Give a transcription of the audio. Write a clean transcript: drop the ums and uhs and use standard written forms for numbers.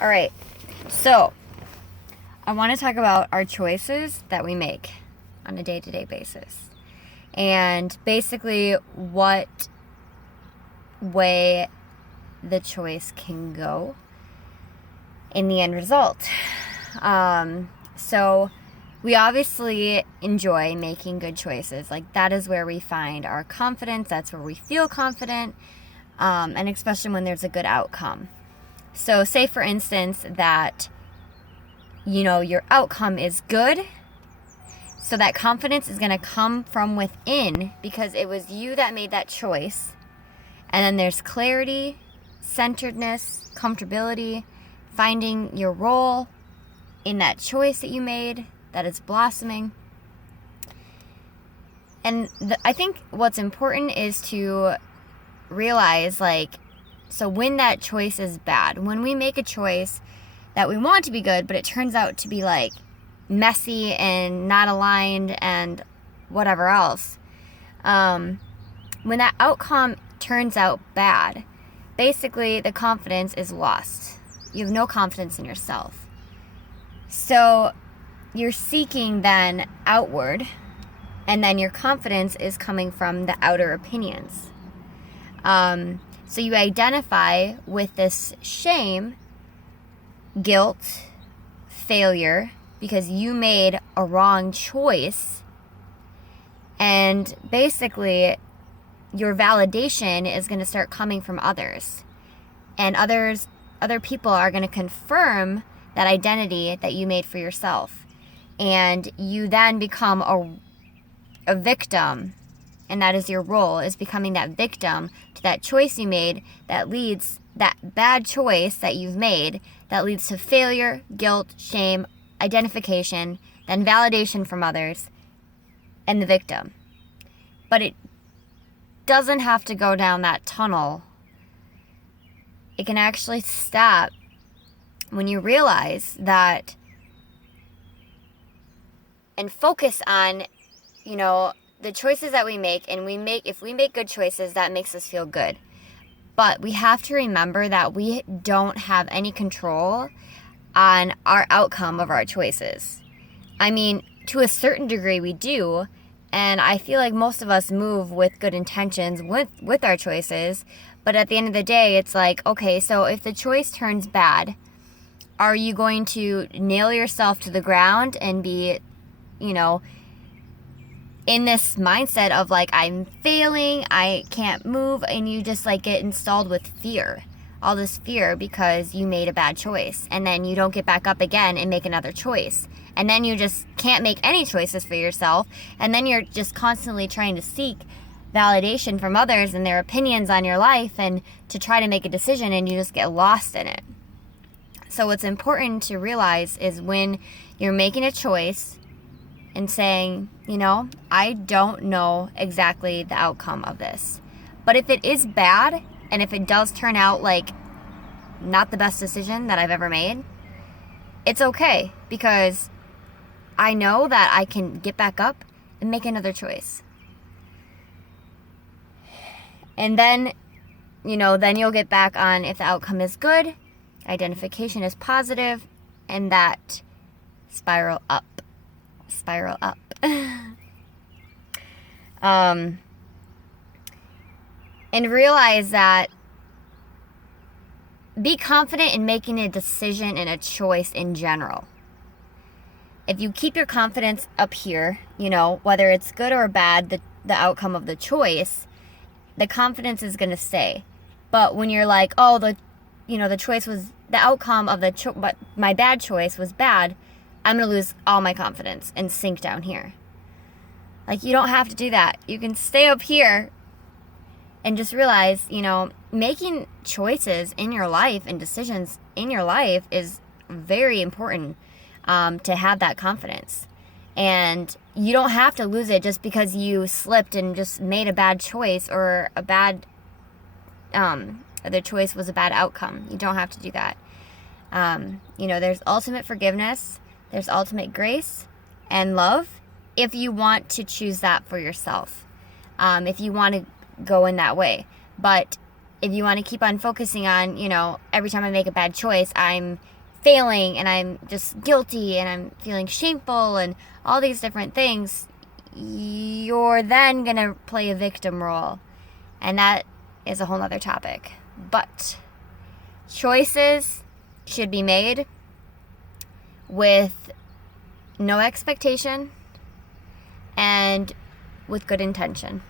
All right. So, I want to talk about our choices that we make on a day-to-day basis. And basically what way the choice can go in the end result. So we obviously enjoy making good choices. Like, that is where we find our confidence. That's where we feel confident. And especially when there's a good outcome. So say, for instance, that, your outcome is good. So that confidence is going to come from within because it was you that made that choice. And then there's clarity, centeredness, comfortability, finding your role in that choice that you made that is blossoming. And I think what's important is to realize, so when that choice is bad, when we make a choice that we want to be good, but it turns out to be messy and not aligned and whatever else, when that outcome turns out bad, basically the confidence is lost. You have no confidence in yourself. So you're seeking then outward, and then your confidence is coming from the outer opinions. So you identify with this shame, guilt, failure, because you made a wrong choice. And basically, your validation is going to start coming from others. And other people are going to confirm that identity that you made for yourself. And you then become a victim. And that is your role, is becoming that victim to that choice you made that bad choice that you've made that leads to failure, guilt, shame, identification, then validation from others, and the victim. But it doesn't have to go down that tunnel. It can actually stop when you realize that and focus on, the choices that we make, and if we make good choices, that makes us feel good. But we have to remember that we don't have any control on our outcome of our choices. I mean, to a certain degree we do, and I feel like most of us move with good intentions with our choices, but at the end of the day, it's okay, so if the choice turns bad, are you going to nail yourself to the ground and be, in this mindset of I'm failing, I can't move, and you just get installed with fear, all this fear because you made a bad choice, and then you don't get back up again and make another choice, and then you just can't make any choices for yourself, and then you're just constantly trying to seek validation from others and their opinions on your life and to try to make a decision, and you just get lost in it. So what's important to realize is when you're making a choice and saying, I don't know exactly the outcome of this. But if it is bad, and if it does turn out not the best decision that I've ever made, it's okay, because I know that I can get back up and make another choice. And then, then you'll get back on if the outcome is good, identification is positive, and that spiral up. And realize that be confident in making a decision and a choice in general. If you keep your confidence up here, whether it's good or bad, the outcome of the choice, the confidence is going to stay. But when you're the choice was, the outcome of but my bad choice was bad, I'm going to lose all my confidence and sink down here. You don't have to do that. You can stay up here and just realize, making choices in your life and decisions in your life is very important to have that confidence. And you don't have to lose it just because you slipped and just made a bad choice, or the choice was a bad outcome. You don't have to do that. There's ultimate forgiveness, there's ultimate grace and love if you want to choose that for yourself, if you want to go in that way. But if you want to keep on focusing on, every time I make a bad choice, I'm failing and I'm just guilty and I'm feeling shameful and all these different things, you're then going to play a victim role. And that is a whole other topic. But choices should be made with no expectation and with good intention.